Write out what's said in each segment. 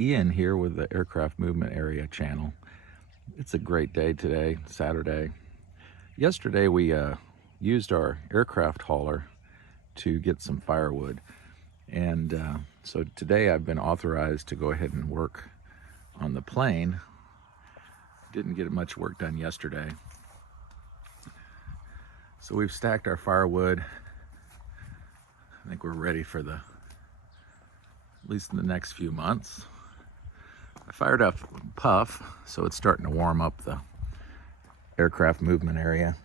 Ian here with the Aircraft Movement Area channel. It's a great day today, Saturday. Yesterday we used our aircraft hauler to get some firewood, and so today I've been authorized to go ahead and work on the plane. Didn't get much work done yesterday. So we've stacked our firewood. I think we're ready for at least in the next few months. I fired up Puff, so it's starting to warm up the aircraft movement area.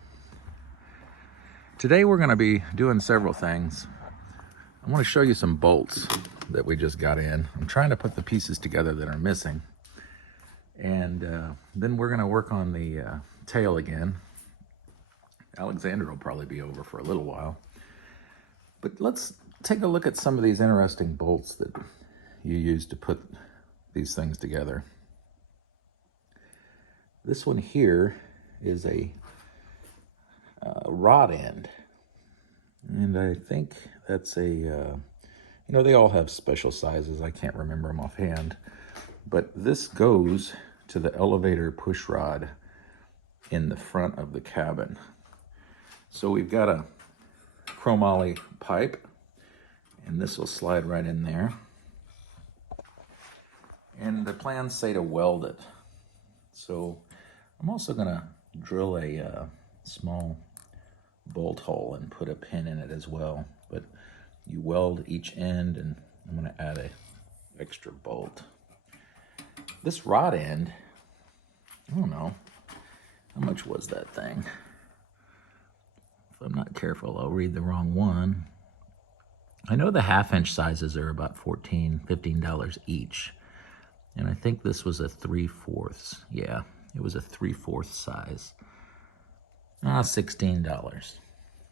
Today we're going to be doing several things. I want to show you some bolts that we just got in. I'm trying to put the pieces together that are missing. And then we're going to work on the tail again. Alexander will probably be over for a little while. But let's take a look at some of these interesting bolts that you use to put these things together. This one here is a rod end. And I think that's a, they all have special sizes. I can't remember them offhand. But this goes to the elevator push rod in the front of the cabin. So we've got a chromoly pipe, and this will slide right in there. And the plans say to weld it. So I'm also going to drill a small bolt hole and put a pin in it as well. But you weld each end, and I'm going to add an extra bolt. This rod end, I don't know, how much was that thing? If I'm not careful, I'll read the wrong one. I know the 1/2-inch sizes are about $14, $15 each. And I think this was a 3/4. Yeah, it was a 3/4 size. $16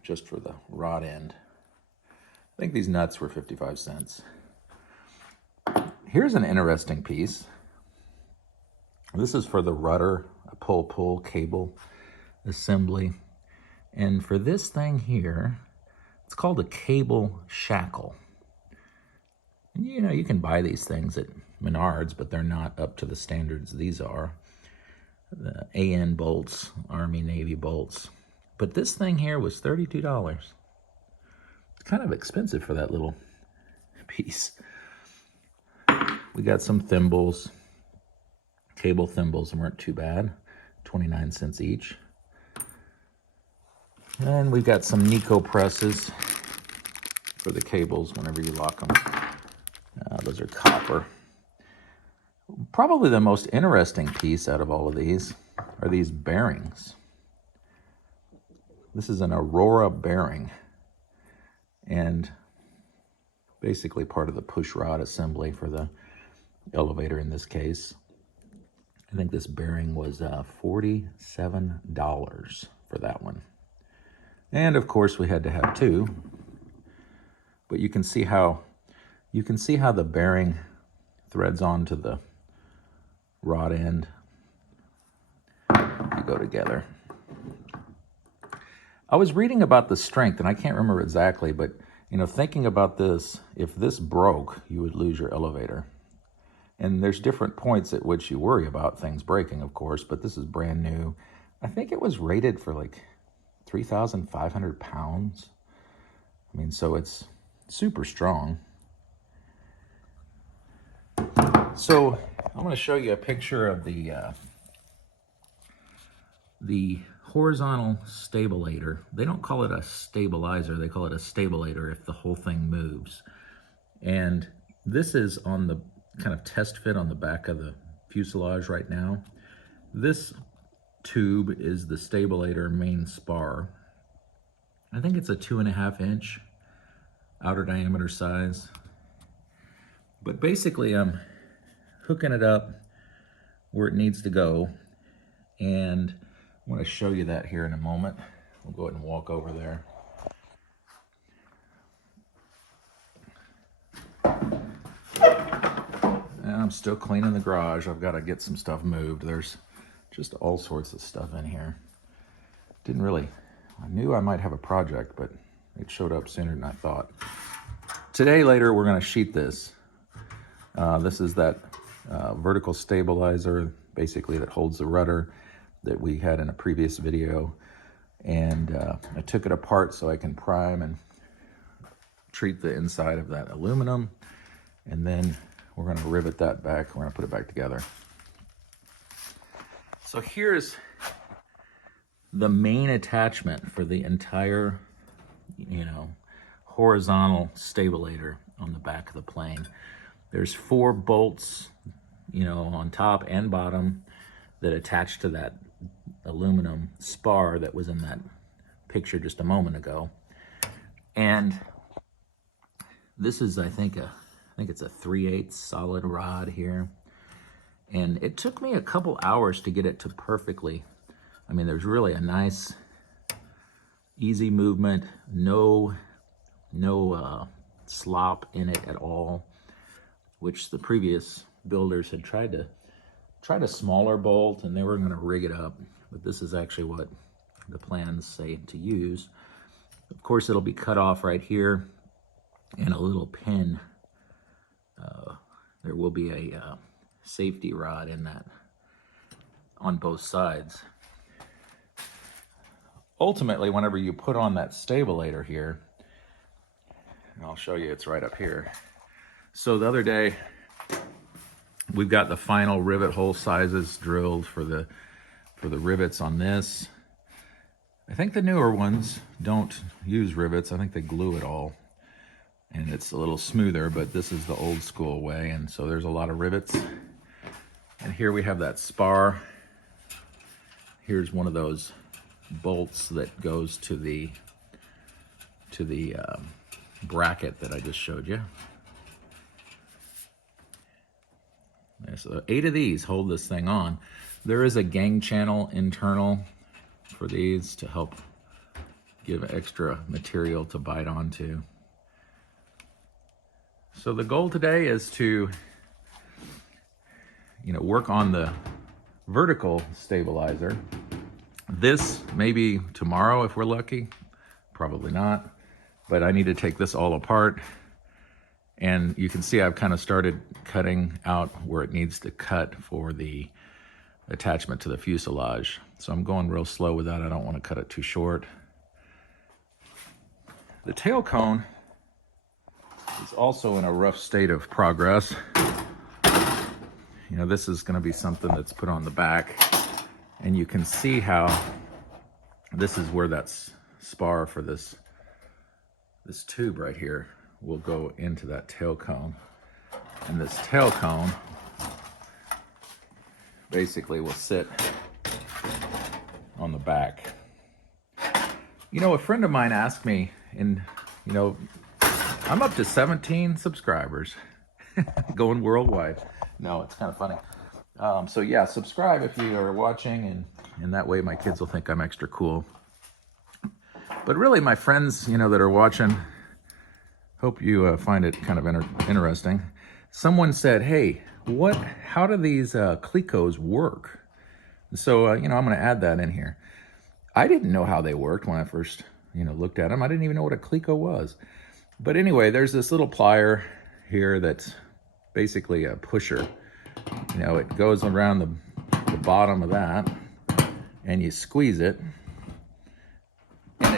just for the rod end. I think these nuts were 55 cents. Here's an interesting piece. This is for the rudder, a pull cable assembly. And for this thing here, it's called a cable shackle. And you can buy these things at Menards, but they're not up to the standards these are. The AN bolts, Army, Navy bolts. But this thing here was $32. It's kind of expensive for that little piece. We got some thimbles. Cable thimbles weren't too bad, 29 cents each. And we got some Nico presses for the cables whenever you lock them. Those are copper. Probably the most interesting piece out of all of these are these bearings. This is an Aurora bearing, and basically part of the push rod assembly for the elevator in this case. I think this bearing was $47 for that one. And of course we had to have two, but you can see how the bearing threads onto the rod end. You go together. I was reading about the strength, and I can't remember exactly, but thinking about this, if this broke, you would lose your elevator. And there's different points at which you worry about things breaking, of course, but this is brand new. I think it was rated for like 3,500 pounds. I mean, so it's super strong. So I'm going to show you a picture of the horizontal stabilator. They don't call it a stabilizer, they call it a stabilator if the whole thing moves. And this is on the kind of test fit on the back of the fuselage right now. This tube is the stabilator main spar. I think it's a 2.5-inch outer diameter size. But basically I'm hooking it up where it needs to go, and I want to show you that here in a moment. We'll go ahead and walk over there. And I'm still cleaning the garage. I've got to get some stuff moved. There's just all sorts of stuff in here. I knew I might have a project, but it showed up sooner than I thought. Today, later, we're going to sheet this. This is that vertical stabilizer, basically that holds the rudder that we had in a previous video. And I took it apart so I can prime and treat the inside of that aluminum. And then we're gonna rivet that back. We're gonna put it back together. So here's the main attachment for the entire, horizontal stabilator on the back of the plane. There's 4 bolts, on top and bottom that attach to that aluminum spar that was in that picture just a moment ago. And this is, I think it's a 3/8 solid rod here. And it took me a couple hours to get it to perfectly. I mean, there's really a nice, easy movement, no slop in it at all, which the previous builders had tried a smaller bolt and they were gonna rig it up, but this is actually what the plans say to use. Of course, it'll be cut off right here and a little pin. There will be a safety rod in that on both sides. Ultimately, whenever you put on that stabilator here, and I'll show you, it's right up here. So the other day, we've got the final rivet hole sizes drilled for the rivets on this. I think the newer ones don't use rivets. I think they glue it all. And it's a little smoother, but this is the old school way. And so there's a lot of rivets. And here we have that spar. Here's one of those bolts that goes to the bracket that I just showed you. So 8 of these hold this thing on. There is a gang channel internal for these to help give extra material to bite onto. So the goal today is to, work on the vertical stabilizer. This maybe tomorrow if we're lucky, probably not, but I need to take this all apart. And you can see I've kind of started cutting out where it needs to cut for the attachment to the fuselage. So I'm going real slow with that. I don't want to cut it too short. The tail cone is also in a rough state of progress. This is going to be something that's put on the back. And you can see how this is where that spar for this tube right here will go into that tail cone. And this tail cone basically will sit on the back. A friend of mine asked me, and I'm up to 17 subscribers, going worldwide. No, it's kind of funny. So yeah, subscribe if you are watching, and that way my kids will think I'm extra cool. But really, my friends, that are watching, hope you find it kind of interesting. Someone said, hey, how do these clecos work? So, I'm going to add that in here. I didn't know how they worked when I first, looked at them. I didn't even know what a cleco was. But anyway, there's this little plier here that's basically a pusher. It goes around the bottom of that, and you squeeze it, and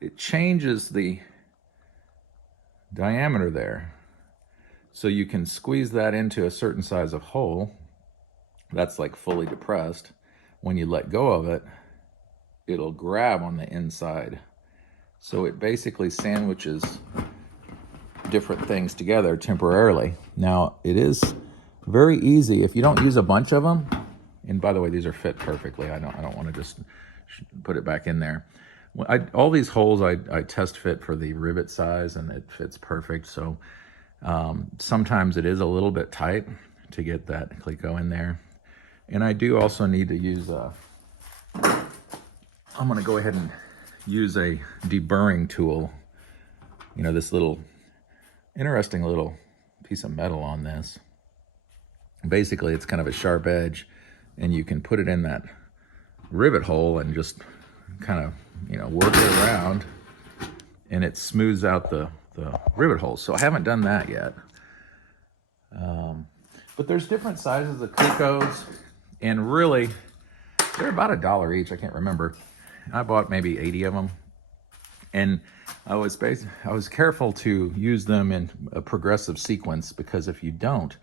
it changes the diameter there. So you can squeeze that into a certain size of hole. That's like fully depressed. When you let go of it, it'll grab on the inside. So it basically sandwiches different things together temporarily. Now, it is very easy if you don't use a bunch of them. And by the way, these are fit perfectly. I don't want to just put it back in there. All these holes I test fit for the rivet size, and it fits perfect. So sometimes it is a little bit tight to get that cleco in there. And I do also need to use I'm going to go ahead and use a deburring tool. This little interesting little piece of metal on this. Basically, it's kind of a sharp edge, and you can put it in that rivet hole and just kind of, work it around, and it smooths out the rivet holes. So I haven't done that yet. But there's different sizes of Clecos, and really, they're about $1 each. I can't remember. I bought maybe 80 of them, and I was careful to use them in a progressive sequence, because if you don't,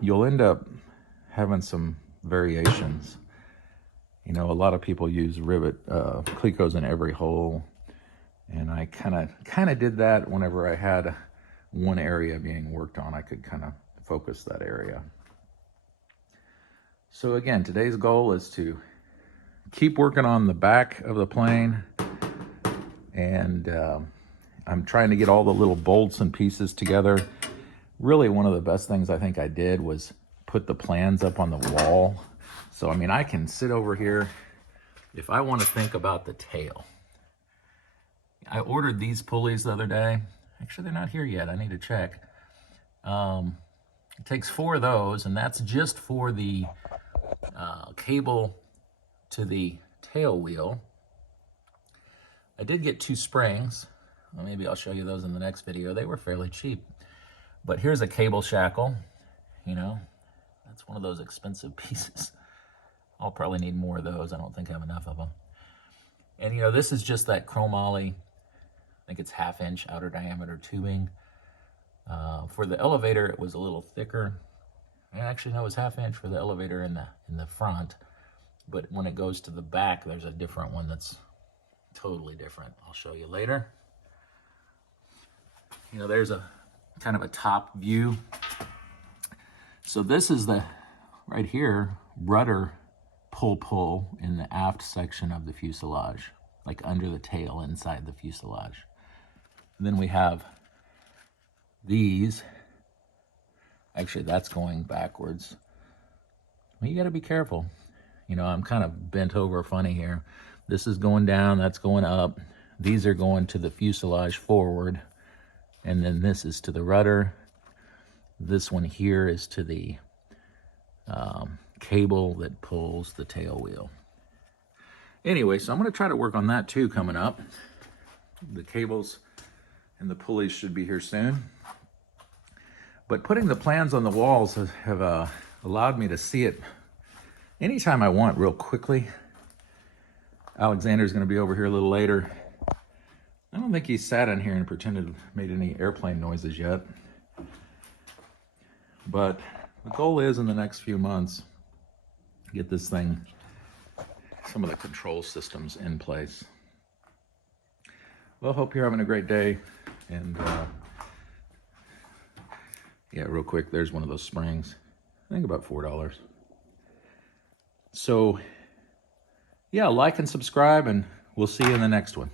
you'll end up having some variations. You know, a lot of people use rivet Clecos in every hole, and I kind of did that whenever I had one area being worked on. I could kind of focus that area. So again, today's goal is to keep working on the back of the plane, and I'm trying to get all the little bolts and pieces together. Really, one of the best things I think I did was put the plans up on the wall. So I mean, I can sit over here if I want to think about the tail. I ordered these pulleys the other day. Actually, they're not here yet. I need to check. It takes 4 of those, and that's just for the cable to the tail wheel. I did get 2 springs. Well, maybe I'll show you those in the next video. They were fairly cheap. But here's a cable shackle. You know, that's one of those expensive pieces. I'll probably need more of those. I don't think I have enough of them. And you know, this is just that chromoly. I think it's 1/2 inch outer diameter tubing. For the elevator, it was a little thicker. And actually, no, it was 1/2 inch for the elevator in the front. But when it goes to the back, there's a different one that's totally different. I'll show you later. You know, there's a kind of a top view. So this is the, right here, rudder pull in the aft section of the fuselage, like under the tail inside the fuselage. And then we have these. Actually, that's going backwards. Well, you got to be careful. You know, I'm kind of bent over funny here. This is going down, that's going up. These are going to the fuselage forward. And then this is to the rudder. This one here is to the cable that pulls the tail wheel. Anyway, so I'm going to try to work on that too coming up. The cables and the pulleys should be here soon. But putting the plans on the walls have allowed me to see it anytime I want real quickly. Alexander's going to be over here a little later. I don't think he sat in here and pretended made any airplane noises yet. But the goal is in the next few months, get this thing, some of the control systems in place. Well, hope you're having a great day. And yeah, real quick, there's one of those springs. I think about $4. So yeah, like and subscribe, and we'll see you in the next one.